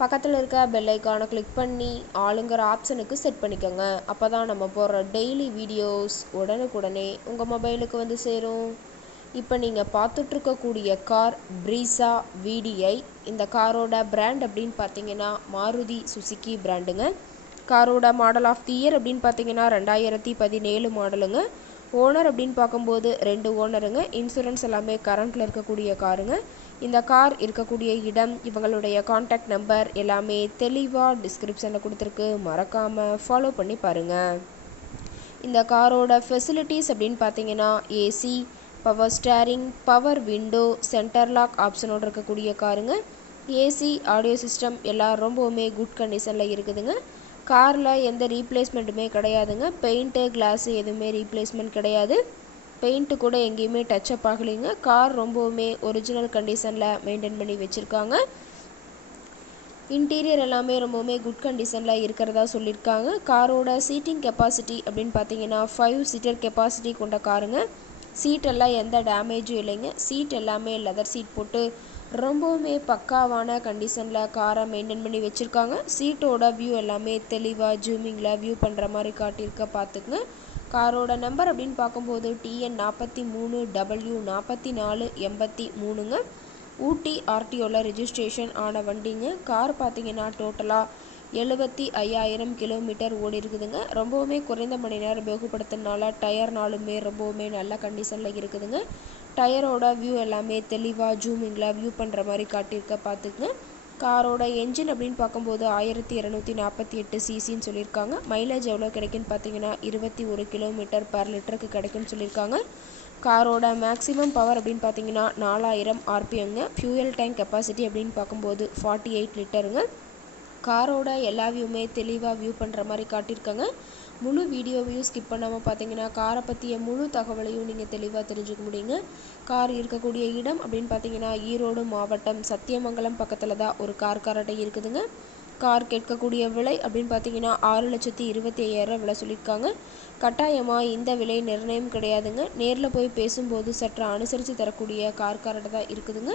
பக்கத்தில் இருக்க பெல் ஐக்கானை கிளிக் பண்ணி ஆளுங்கிற ஆப்ஷனுக்கு செட் பண்ணிக்கோங்க. அப்போ தான் நம்ம போடுற டெய்லி வீடியோஸ் உடனுக்குடனே உங்கள் மொபைலுக்கு வந்து சேரும். இப்போ நீங்கள் பார்த்துட்ருக்கக்கூடிய கார் ப்ரீஸா விடிஐ இந்த காரோட பிராண்ட் அப்படின்னு பார்த்தீங்கன்னா மாருதி சுசுக்கி பிராண்டுங்க காரோட மாடல் ஆஃப் தி இயர் அப்படின்னு பார்த்தீங்கன்னா ரெண்டாயிரத்தி பதினேழு மாடலுங்க ஓனர் அப்படின்னு பார்க்கும்போது ரெண்டு ஓனருங்க. இன்சூரன்ஸ் எல்லாமே கரண்ட்டில் இருக்கக்கூடிய காருங்க. இந்த கார் இருக்கக்கூடிய இடம் இவங்களுடைய காண்டாக்ட் நம்பர் எல்லாமே தெளிவாக டிஸ்கிரிப்ஷனில் கொடுத்துருக்கு. மறக்காமல் ஃபாலோ பண்ணி பாருங்கள் இந்த காரோட ஃபெசிலிட்டிஸ் அப்படின்னு பார்த்தீங்கன்னா AC power steering power window centre lock ஆப்ஷனோடு இருக்கக்கூடிய காருங்க. ஏசி ஆடியோ சிஸ்டம் எல்லாம் ரொம்பவுமே குட் கண்டிஷனில் இருக்குதுங்க. காரில் எந்த ரீப்ளேஸ்மெண்ட்டுமே கிடையாதுங்க. பெயிண்ட்டு கிளாஸு எதுவுமே ரீப்ளேஸ்மெண்ட் கிடையாது. பெயிண்ட்டு கூட எங்கேயுமே டச்சப் ஆகலைங்க. கார் ரொம்பவுமே ஒரிஜினல் கண்டிஷனில் மெயின்டைன் பண்ணி வச்சுருக்காங்க. இன்டீரியர் எல்லாமே ரொம்பவுமே குட் கண்டிஷனில் இருக்கிறதா சொல்லியிருக்காங்க. காரோட சீட்டிங் கெப்பாசிட்டி அப்படின்னு பார்த்தீங்கன்னா ஃபைவ் சீட்டர் கெப்பாசிட்டி கொண்ட காருங்க. சீட்டெல்லாம் எந்த டேமேஜும் இல்லைங்க. சீட் எல்லாமே லெதர் சீட் போட்டு ரொம்பவுமே பக்காவான கண்டிஷனில் காரை மெயின்டைன் பண்ணி வச்சுருக்காங்க. சீட்டோட வியூ எல்லாமே தெளிவாக ஜூமிங்கில் வியூ பண்ணுற மாதிரி காட்டியிருக்க பார்த்துக்குங்க காரோட நம்பர் அப்படின்னு பார்க்கும்போது டிஎன் நாற்பத்தி மூணு டபுள்யூ நாற்பத்தி நாலு எண்பத்தி மூணுங்க. ஊட்டி ஆர்டிஓவில் ரிஜிஸ்ட்ரேஷன் ஆன வண்டிங்க. கார் பார்த்தீங்கன்னா டோட்டலாக எழுபத்தி ஐயாயிரம் கிலோமீட்டர் ஓடி இருக்குதுங்க. ரொம்பவுமே குறைந்த மணி நேரம் உபயோகப்படுத்தினால டயர்னாலுமே ரொம்பவுமே நல்ல கண்டிஷனில் இருக்குதுங்க. டயரோட வியூ எல்லாமே தெளிவாக ஜூமிங்கில் வியூ பண்ணுற மாதிரி காட்டியிருக்க பார்த்துக்குங்க. காரோட என்ஜின் அப்படின்னு பார்க்கும்போது ஆயிரத்தி இரநூத்தி நாற்பத்தி எட்டு சிசின்னு சொல்லியிருக்காங்க. மைலேஜ் எவ்வளோ கிடைக்குன்னு பார்த்தீங்கன்னா இருபத்தி ஒரு கிலோமீட்டர் பர் லிட்டருக்கு கிடைக்குன்னு சொல்லியிருக்காங்க. காரோட மேக்ஸிமம் பவர் அப்படின்னு பார்த்தீங்கன்னா நாலாயிரம் ஆர்பிஎம்ங்க ஃபியூயல் டேங்க் கெப்பாசிட்டி அப்படின்னு பார்க்கும்போது ஃபார்ட்டி எயிட் லிட்டருங்க காரோட எல்லா வியூமே தெளிவாக வியூ பண்ணுற மாதிரி காட்டியிருக்காங்க. முழு வீடியோவையும் ஸ்கிப் பண்ணாமல் பார்த்தீங்கன்னா காரை பற்றிய முழு தகவலையும் நீங்கள் தெளிவாக தெரிஞ்சுக்க முடியுங்க. கார் இருக்கக்கூடிய இடம் அப்படின்னு பார்த்தீங்கன்னா ஈரோடு மாவட்டம் சத்தியமங்கலம் பக்கத்தில் தான் ஒரு கார் காரட்டை இருக்குதுங்க. கார் கேட்கக்கூடிய விலை அப்படின்னு பார்த்தீங்கன்னா ஆறு லட்சத்தி இருபத்தி ஐயாயிரம் விலை சொல்லியிருக்காங்க. கட்டாயமாக இந்த விலை நிர்ணயம் கிடையாதுங்க. நேரில் போய் பேசும்போது சற்று அனுசரித்து தரக்கூடிய கார் காரட்டை தான் இருக்குதுங்க.